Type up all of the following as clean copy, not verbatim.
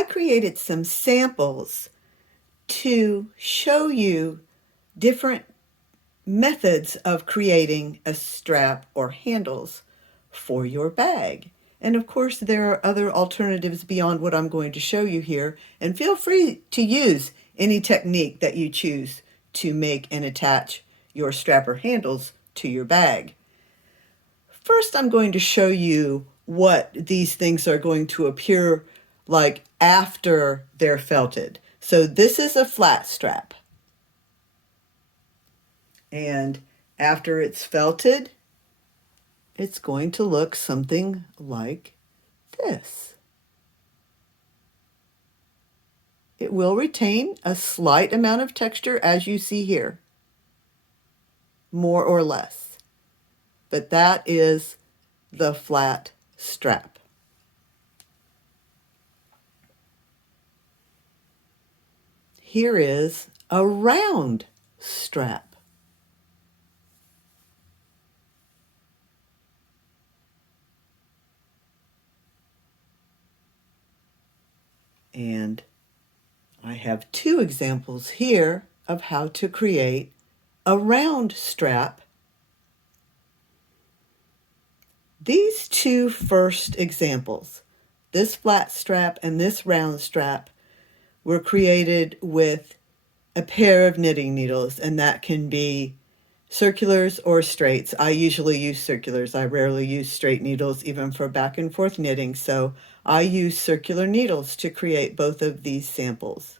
I created some samples to show you different methods of creating a strap or handles for your bag. And of course, there are other alternatives beyond what I'm going to show you here, and feel free to use any technique that you choose to make and attach your strap or handles to your bag. First, I'm going to show you what these things are going to appear like after they're felted. So this is a flat strap. And after it's felted, it's going to look something like this. It will retain a slight amount of texture, as you see here, more or less. But that is the flat strap. Here is a round strap. And I have two examples here of how to create a round strap. These two first examples, this flat strap and this round strap, were created with a pair of knitting needles, and that can be circulars or straights. I usually use circulars. I rarely use straight needles, even for back and forth knitting, so I use circular needles to create both of these samples.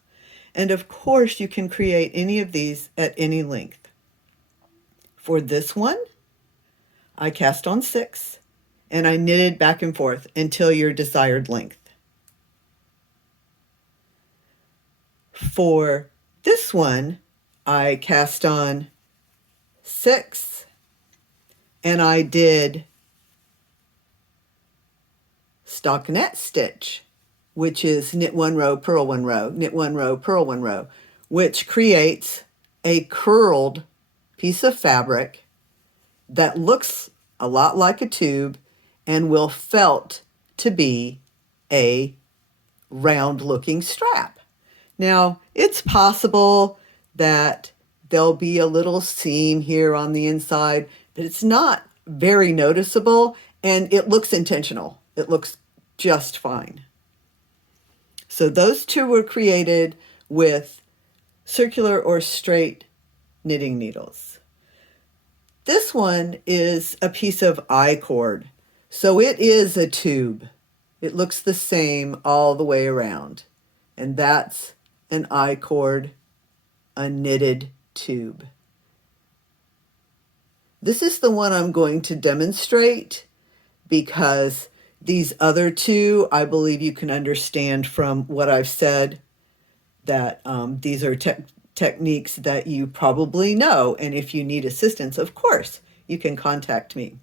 And of course, you can create any of these at any length. For this one, I cast on 6, and I knitted back and forth until your desired length. For this one, I cast on 6, and I did stockinette stitch, which is knit 1 row, purl 1 row, knit 1 row, purl 1 row, which creates a curled piece of fabric that looks a lot like a tube and will felt to be a round looking strap. Now, it's possible that there'll be a little seam here on the inside, but it's not very noticeable, and it looks intentional. It looks just fine. So those two were created with circular or straight knitting needles. This one is a piece of Icord, so it is a tube. It looks the same all the way around, and that's an Icord, a knitted tube. This is the one I'm going to demonstrate because these other two, I believe you can understand from what I've said that these are techniques that you probably know, and if you need assistance, of course, you can contact me.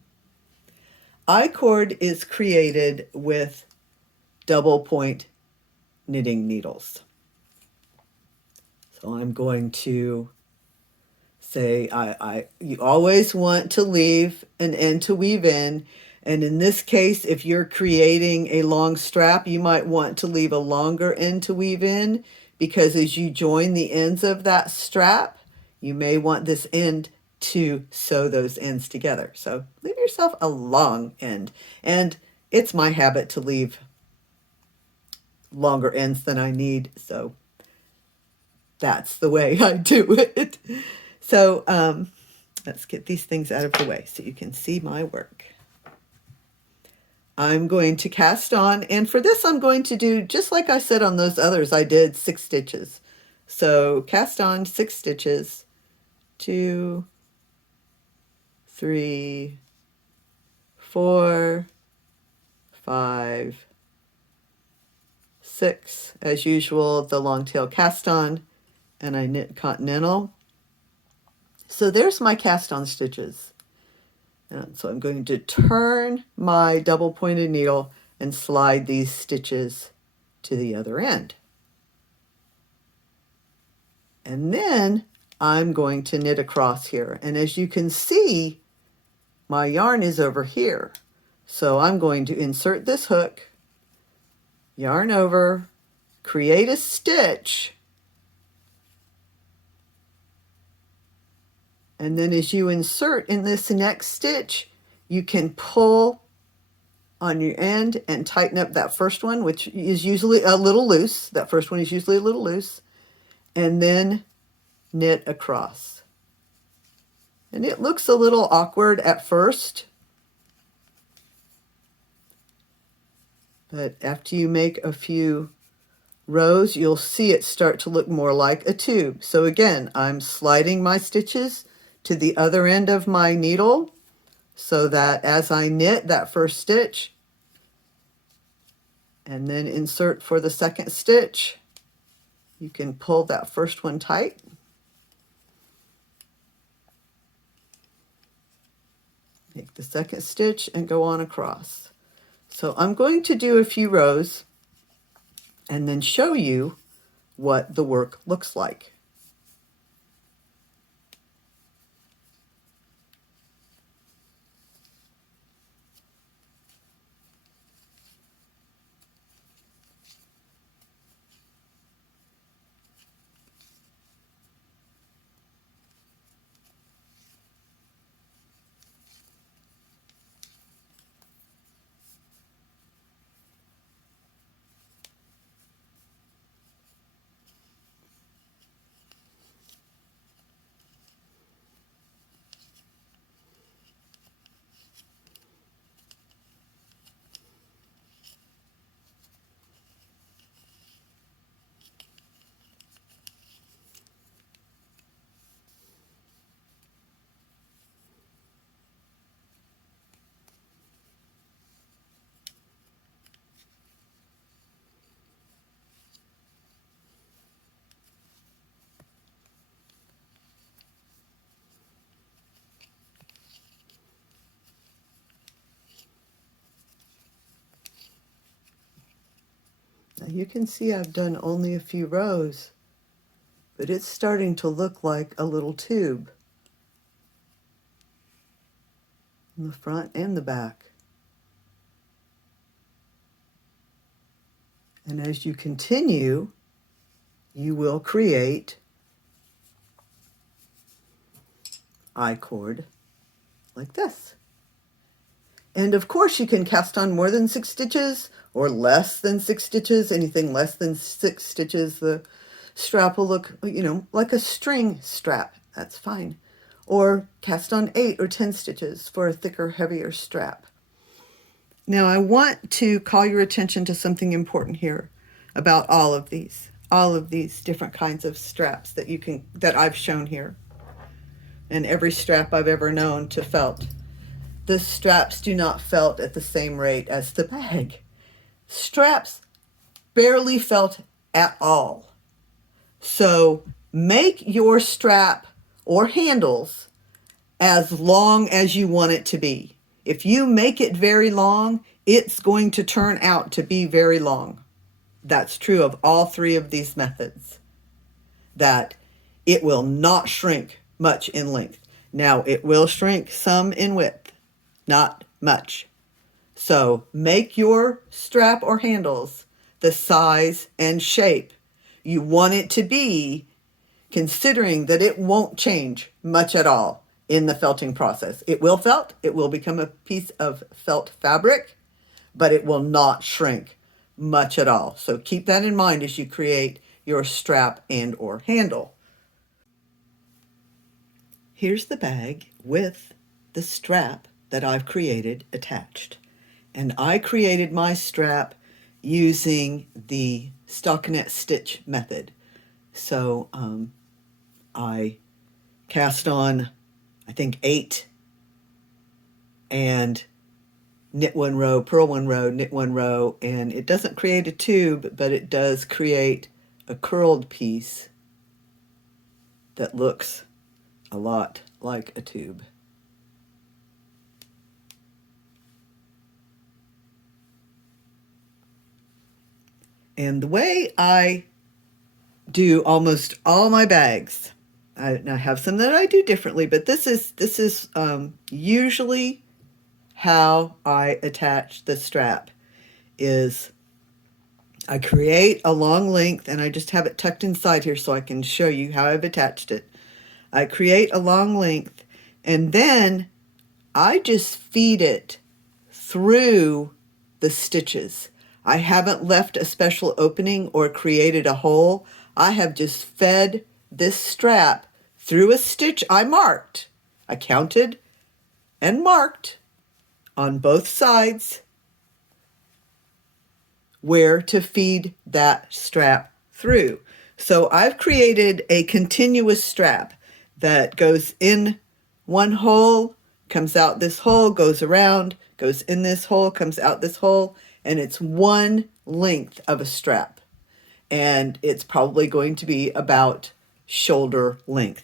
Icord is created with double point knitting needles. So I'm going to say you always want to leave an end to weave in, and in this case, if you're creating a long strap, you might want to leave a longer end to weave in, because as you join the ends of that strap, you may want this end to sew those ends together. So leave yourself a long end. And it's my habit to leave longer ends than I need, so that's the way I do it. So let's get these things out of the way so you can see my work. I'm going to cast on, and for this I'm going to do, just like I said on those others, I did 6 stitches. So cast on 6 stitches, 2, 3, 4, 5, 6. As usual, the long tail cast on, and I knit continental. So there's my cast on stitches. And so I'm going to turn my double pointed needle and slide these stitches to the other end. And then I'm going to knit across here. And as you can see, my yarn is over here. So I'm going to insert this hook, yarn over, create a stitch, and then as you insert in this next stitch, you can pull on your end and tighten up that first one, which is usually a little loose. That first one is usually a little loose, and then knit across. And it looks a little awkward at first, but after you make a few rows, you'll see it start to look more like a tube. So again, I'm sliding my stitches to the other end of my needle so that as I knit that first stitch and then insert for the second stitch, you can pull that first one tight. Make the second stitch and go on across. So I'm going to do a few rows and then show you what the work looks like. Now you can see I've done only a few rows, but it's starting to look like a little tube in the front and the back. And as you continue, you will create I-cord like this. And of course you can cast on more than 6 stitches or less than 6 stitches. Anything less than 6 stitches, the strap will look, you know, like a string strap. That's fine. Or cast on 8 or 10 stitches for a thicker, heavier strap. Now I want to call your attention to something important here about all of these different kinds of straps that I've shown here, and every strap I've ever known to felt. The straps do not felt at the same rate as the bag. Straps barely felt at all. So make your strap or handles as long as you want it to be. If you make it very long, it's going to turn out to be very long. That's true of all 3 of these methods, that it will not shrink much in length. Now, it will shrink some in width, not much. So make your strap or handles the size and shape you want it to be, considering that it won't change much at all in the felting process. It will felt, it will become a piece of felt fabric, but it will not shrink much at all. So keep that in mind as you create your strap and or handle. Here's the bag with the strap that I've created attached. And I created my strap using the stockinette stitch method. So I cast on, I think 8, and knit 1 row, purl 1 row, knit 1 row, and it doesn't create a tube, but it does create a curled piece that looks a lot like a tube. And the way I do almost all my bags, I have some that I do differently, but this is usually how I attach the strap. Is I create a long length, and I just have it tucked inside here so I can show you how I've attached it. I create a long length, and then I just feed it through the stitches. I haven't left a special opening or created a hole. I have just fed this strap through a stitch I marked. I counted and marked on both sides where to feed that strap through. So I've created a continuous strap that goes in one hole, comes out this hole, goes around, goes in this hole, comes out this hole, and it's one length of a strap. And it's probably going to be about shoulder length.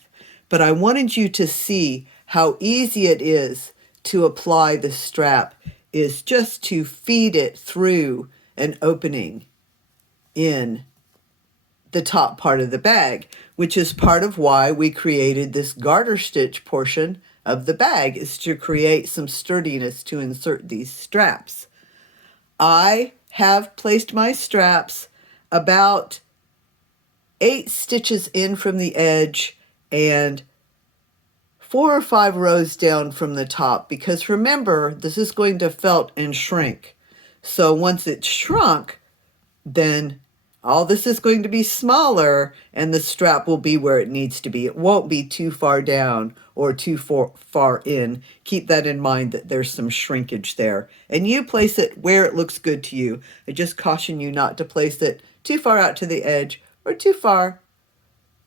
But I wanted you to see how easy it is to apply the strap, is just to feed it through an opening in the top part of the bag, which is part of why we created this garter stitch portion of the bag, is to create some sturdiness to insert these straps. I have placed my straps about 8 stitches in from the edge and 4 or 5 rows down from the top, because remember, this is going to felt and shrink. So once it's shrunk, then all this is going to be smaller and the strap will be where it needs to be. It won't be too far down or too far in. Keep that in mind, that there's some shrinkage there. And you place it where it looks good to you. I just caution you not to place it too far out to the edge or too far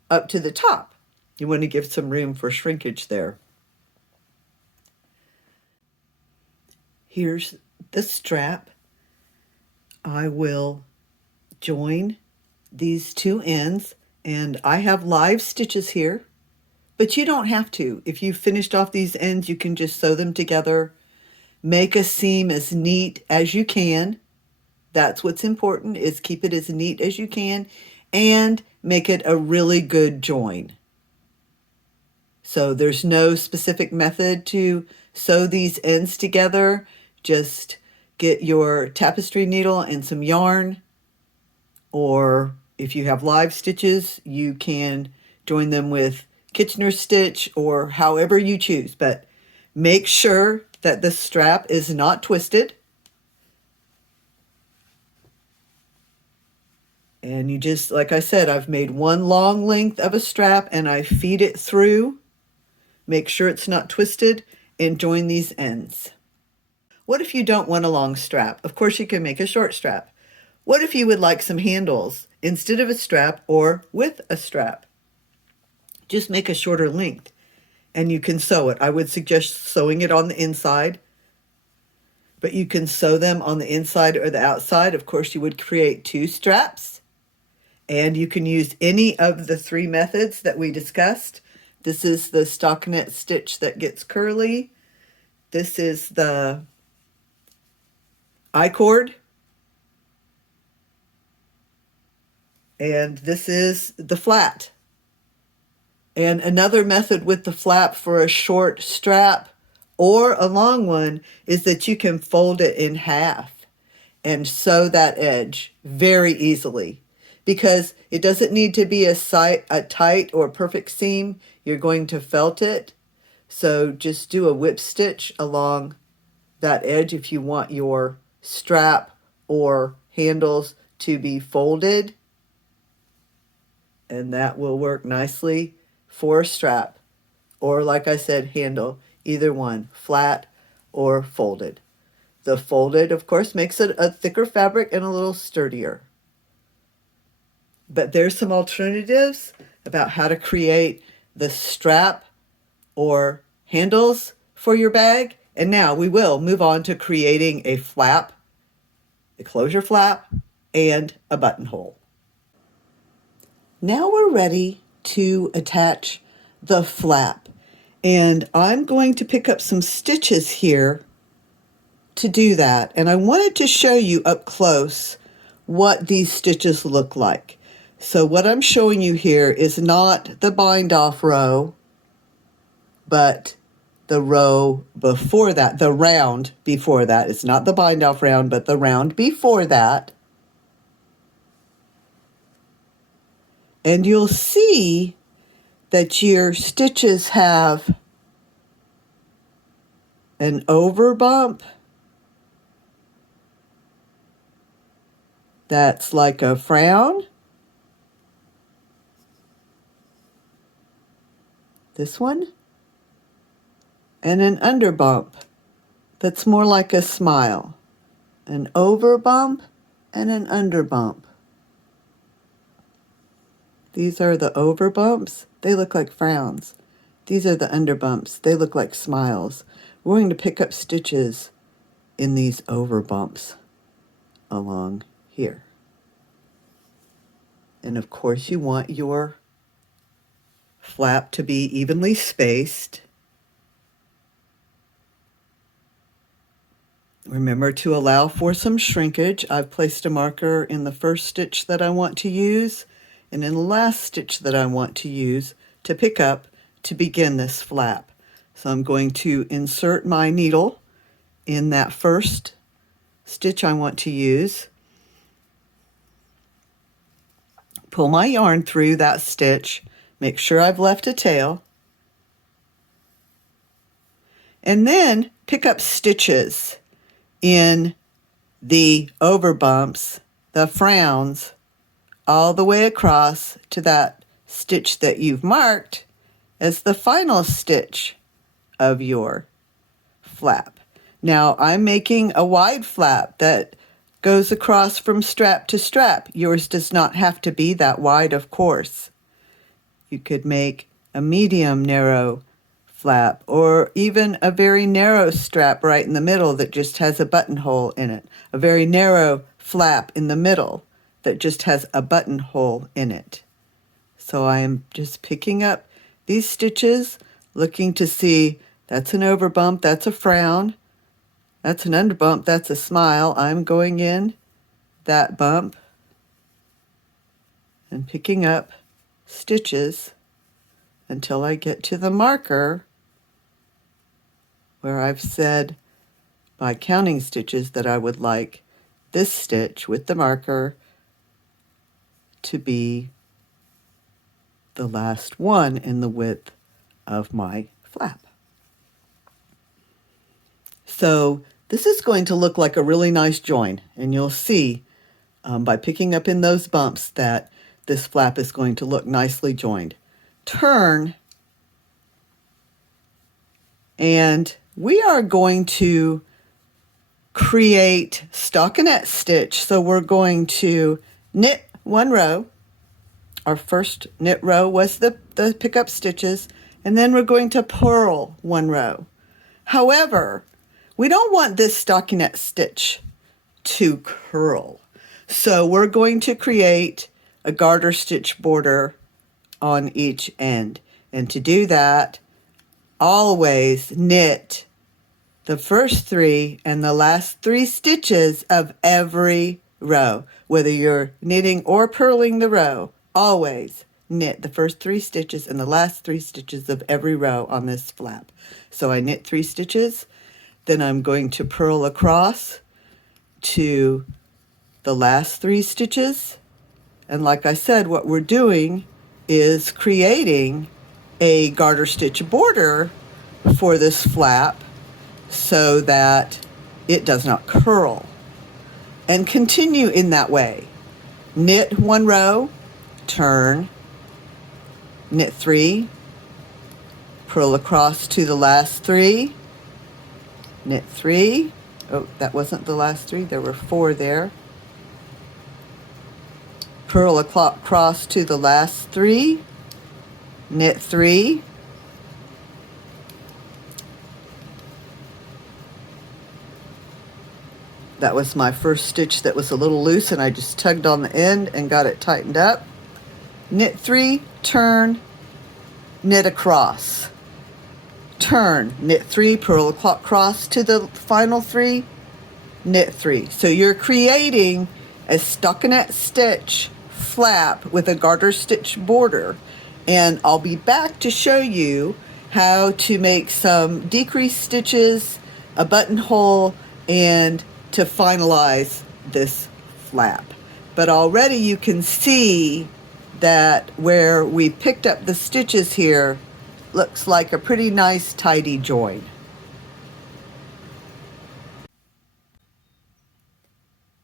up to the top. You want to give some room for shrinkage there. Here's the strap. I will join these two ends, and I have live stitches here, but you don't have to. If you've finished off these ends, you can just sew them together. Make a seam as neat as you can. That's what's important, is keep it as neat as you can and make it a really good join. So there's no specific method to sew these ends together. Just get your tapestry needle and some yarn, or if you have live stitches, you can join them with Kitchener stitch or however you choose. But make sure that the strap is not twisted. And you just, like I said, I've made one long length of a strap and I feed it through. Make sure it's not twisted and join these ends. What if you don't want a long strap? Of course, you can make a short strap. What if you would like some handles instead of a strap or with a strap? Just make a shorter length and you can sew it. I would suggest sewing it on the inside, but you can sew them on the inside or the outside. Of course, you would create 2 straps, and you can use any of the 3 methods that we discussed. This is the stockinette stitch that gets curly. This is the Icord. And this is the flat. And another method with the flap for a short strap or a long one is that you can fold it in half and sew that edge very easily, because it doesn't need to be a tight or perfect seam. You're going to felt it. So just do a whip stitch along that edge if you want your strap or handles to be folded. And that will work nicely for a strap, or like I said, handle, either one, flat or folded. The folded, of course, makes it a thicker fabric and a little sturdier. But there's some alternatives about how to create the strap or handles for your bag. And now we will move on to creating a flap, a closure flap, and a buttonhole. Now we're ready to attach the flap, and I'm going to pick up some stitches here to do that. And I wanted to show you up close what these stitches look like. So what I'm showing you here is not the bind off row, but the row before that, the round before that. It's not the bind off round, but the round before that. And you'll see that your stitches have an over bump that's like a frown. This one. And an under bump that's more like a smile. An over bump and an under bump. These are the over bumps. They look like frowns. These are the under bumps. They look like smiles. We're going to pick up stitches in these over bumps along here. And of course you want your flap to be evenly spaced. Remember to allow for some shrinkage. I've placed a marker in the first stitch that I want to use and in the last stitch that I want to use to pick up to begin this flap. So I'm going to insert my needle in that first stitch I want to use. Pull my yarn through that stitch. Make sure I've left a tail. And then pick up stitches in the over bumps, the frowns, all the way across to that stitch that you've marked as the final stitch of your flap. Now I'm making a wide flap that goes across from strap to strap. Yours does not have to be that wide, of course. You could make a medium narrow flap or even a very narrow strap right in the middle that just has a buttonhole in it. A very narrow flap in the middle that just has a buttonhole in it. So I am just picking up these stitches, looking to see that's an over bump, that's a frown, that's an under bump, that's a smile. I'm going in that bump and picking up stitches until I get to the marker where I've said by counting stitches that I would like this stitch with the marker to be the last one in the width of my flap. So this is going to look like a really nice join, and you'll see by picking up in those bumps that this flap is going to look nicely joined. Turn, and we are going to create stockinette stitch. So we're going to knit one row. Our first knit row was the pickup stitches, and then we're going to purl one row. However, we don't want this stockinette stitch to curl. So we're going to create a garter stitch border on each end. And to do that, always knit the first 3 and the last 3 stitches of every row. Whether you're knitting or purling the row, always knit the first 3 stitches and the last 3 stitches of every row on this flap. So I knit 3 stitches, then I'm going to purl across to the last 3 stitches. And like I said, what we're doing is creating a garter stitch border for this flap so that it does not curl. And continue in that way. Knit one row, turn, knit 3, purl across to the last 3, knit 3. Oh, that wasn't the last 3, there were 4 there. Purl across to the last 3, knit 3, that was my first stitch that was a little loose and I just tugged on the end and got it tightened up. Knit 3, turn, knit across, turn, knit 3, purl across to the final 3, knit 3. So you're creating a stockinette stitch flap with a garter stitch border, and I'll be back to show you how to make some decreased stitches, a buttonhole, and to finalize this flap. But already you can see that where we picked up the stitches here looks like a pretty nice tidy join.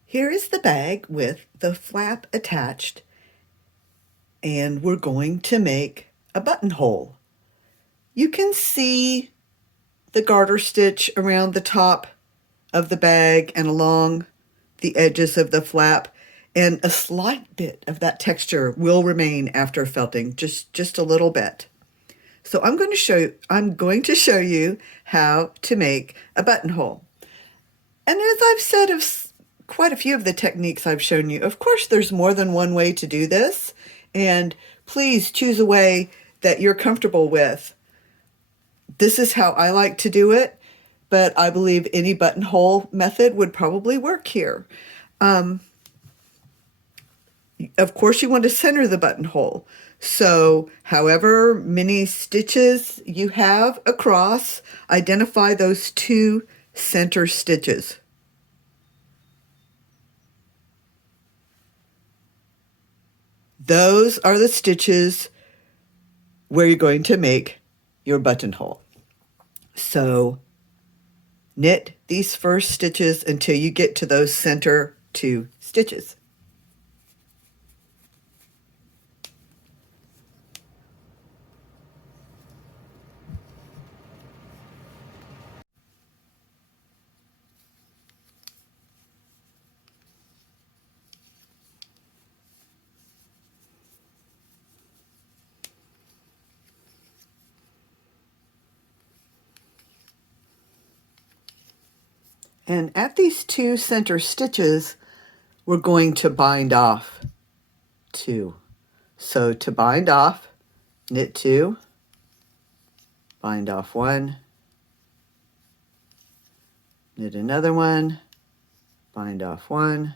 Here is the bag with the flap attached, and we're going to make a buttonhole. You can see the garter stitch around the top of the bag and along the edges of the flap, and a slight bit of that texture will remain after felting, just a little bit. So I'm going to show you how to make a buttonhole. And as I've said of quite a few of the techniques I've shown you, of course there's more than one way to do this, and please choose a way that you're comfortable with. This is how I like to do it, but I believe any buttonhole method would probably work here. Of course you want to center the buttonhole. So however many stitches you have across, identify those 2 center stitches. Those are the stitches where you're going to make your buttonhole. So knit these first stitches until you get to those center 2 stitches. And at these 2 center stitches, we're going to bind off 2. So to bind off, knit 2, bind off 1, knit another one, bind off 1,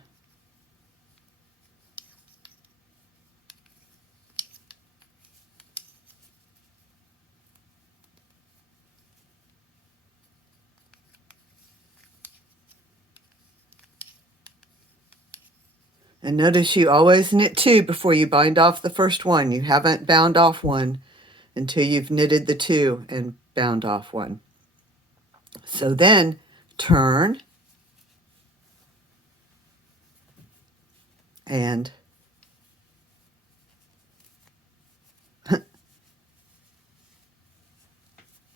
and notice you always knit 2 before you bind off the first one. You haven't bound off 1 until you've knitted the 2 and bound off 1. So then turn and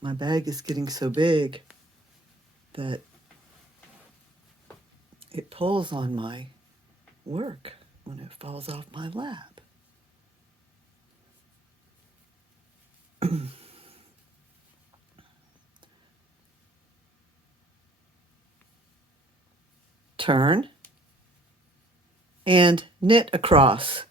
my bag is getting so big that it pulls on my work when it falls off my lap. Turn and knit across,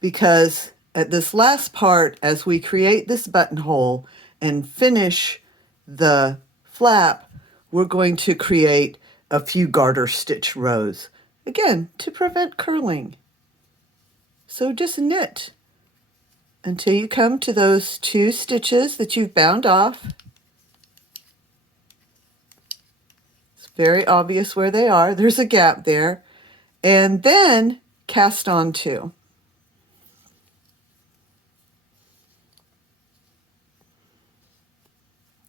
because at this last part, as we create this buttonhole and finish the flap, we're going to create a few garter stitch rows, again, to prevent curling. So just knit until you come to those 2 stitches that you've bound off. It's very obvious where they are. There's a gap there. And then cast on 2.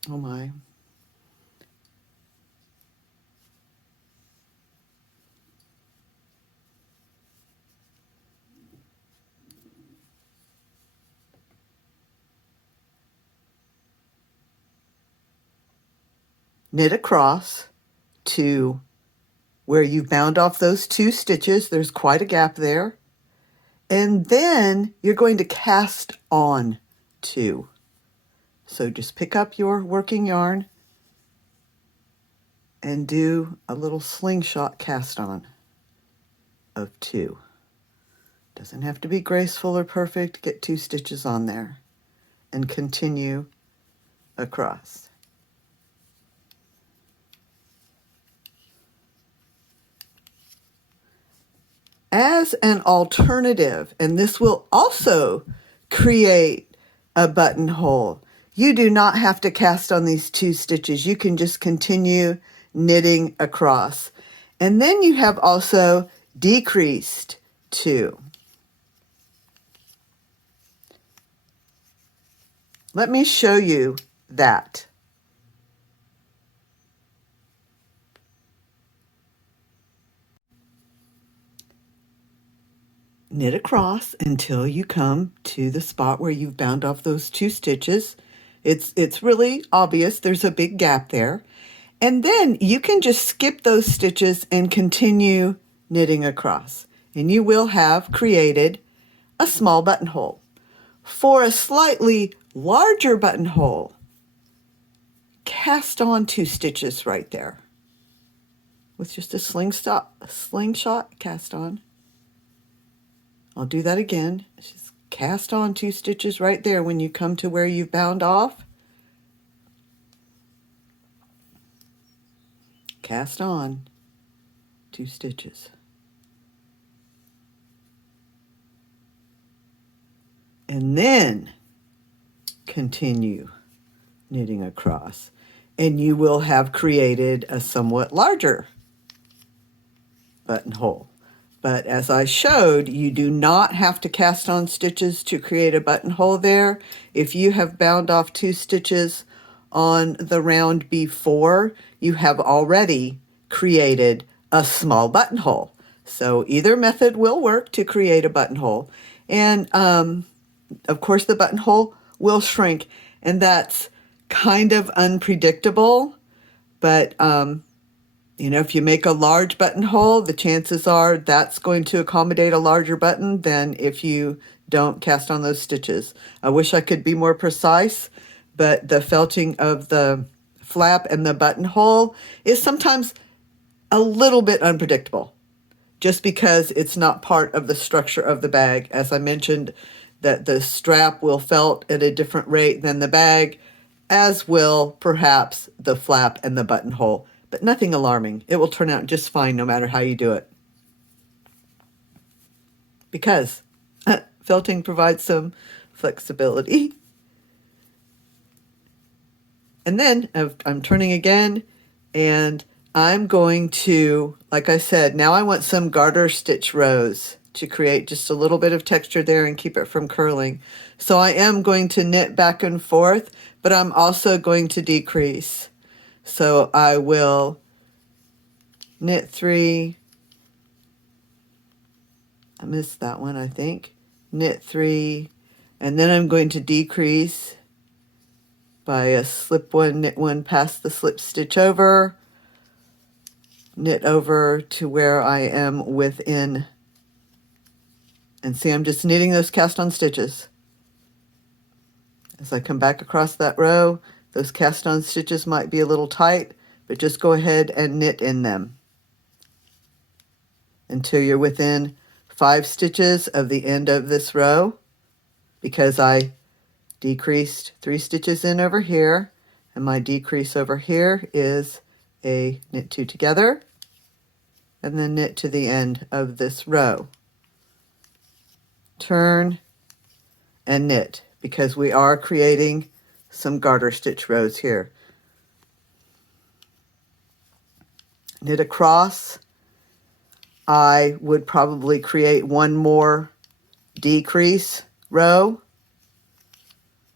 Oh my. Knit across to where you've bound off those 2 stitches. There's quite a gap there. And then you're going to cast on 2. So just pick up your working yarn and do a little slingshot cast on of 2. Doesn't have to be graceful or perfect. Get 2 stitches on there and continue across. As an alternative, and this will also create a buttonhole, you do not have to cast on these 2 stitches. You can just continue knitting across. And then you have also decreased 2. let me show you that. Knit across until you come to the spot where you've bound off those 2 stitches. It's really obvious there's a big gap there. And then you can just skip those stitches and continue knitting across. And you will have created a small buttonhole. For a slightly larger buttonhole, cast on 2 stitches right there. With just a slingshot cast on. I'll do that again. Just cast on 2 stitches right there when you come to where you've bound off. Cast on 2 stitches. And then continue knitting across. And you will have created a somewhat larger buttonhole. But as I showed, you do not have to cast on stitches to create a buttonhole there. If you have bound off 2 stitches on the round before, you have already created a small buttonhole. So either method will work to create a buttonhole. And of course the buttonhole will shrink, and that's kind of unpredictable, but you know, if you make a large buttonhole, the chances are that's going to accommodate a larger button than if you don't cast on those stitches. I wish I could be more precise, but the felting of the flap and the buttonhole is sometimes a little bit unpredictable, just because it's not part of the structure of the bag. As I mentioned, that the strap will felt at a different rate than the bag, as will perhaps the flap and the buttonhole. But nothing alarming. It will turn out just fine no matter how you do it. Because felting provides some flexibility. And then I'm turning again, and I'm going to, like I said, now I want some garter stitch rows to create just a little bit of texture there and keep it from curling. So I am going to knit back and forth, but I'm also going to decrease. So I will knit 3, I missed that one, I think, knit 3, and then I'm going to decrease by a slip 1, knit 1 past the slip stitch over, knit over to where I am within, and see, I'm just knitting those cast on stitches. As I come back across that row, those cast on stitches might be a little tight, but just go ahead and knit in them until you're within 5 stitches of the end of this row, because I decreased 3 stitches in over here, and my decrease over here is a knit 2 together, and then knit to the end of this row. Turn and knit, because we are creating some garter stitch rows here. Knit across. I would probably create 1 more decrease row,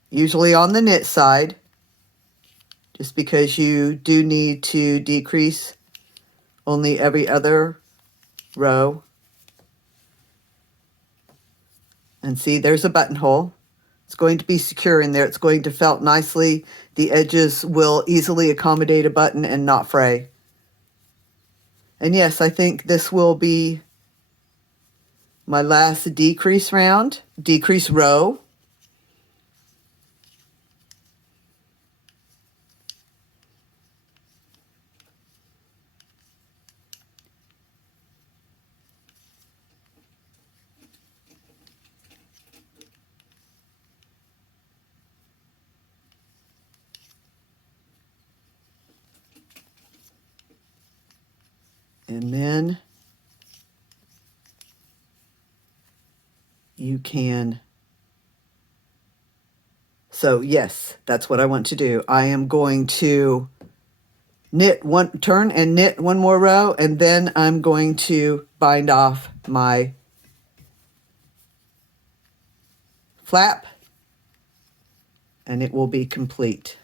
usually on the knit side, just because you do need to decrease only every other row. And see, there's a buttonhole. It's going to be secure in there. It's going to felt nicely. The edges will easily accommodate a button and not fray. And yes, I think this will be my last decrease row. And then you can, so yes, that's what I want to do. I am going to knit one, turn and knit 1 more row, and then I'm going to bind off my flap and it will be complete.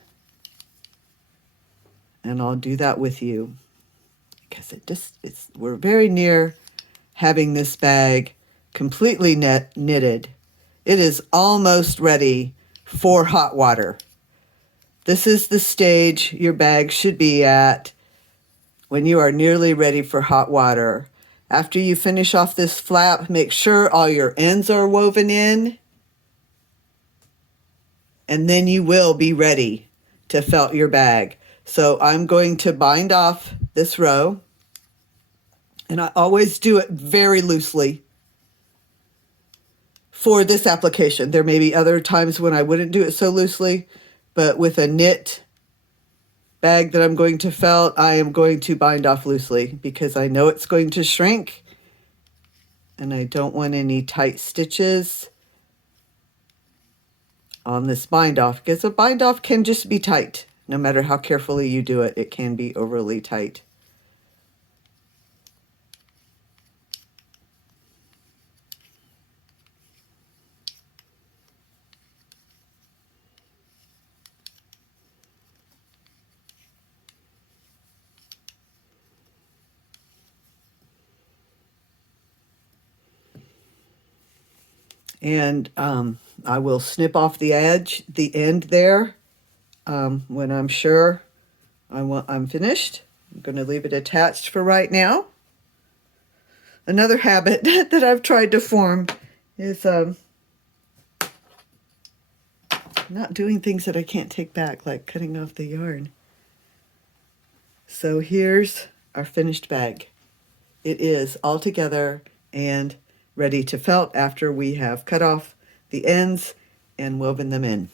And I'll do that with you because we're very near having this bag completely knitted. It is almost ready for hot water. This is the stage your bag should be at when you are nearly ready for hot water. After you finish off this flap, make sure all your ends are woven in, and then you will be ready to felt your bag. So I'm going to bind off this row, and I always do it very loosely for this application. There may be other times when I wouldn't do it so loosely, but with a knit bag that I'm going to felt, I am going to bind off loosely because I know it's going to shrink and I don't want any tight stitches on this bind off, because a bind off can just be tight. No matter how carefully you do it, it can be overly tight. And I will snip off the end there when I'm sure I'm finished. I'm going to leave it attached for right now. Another habit that I've tried to form is not doing things that I can't take back, like cutting off the yarn. So here's our finished bag. It is all together and ready to felt after we have cut off the ends and woven them in.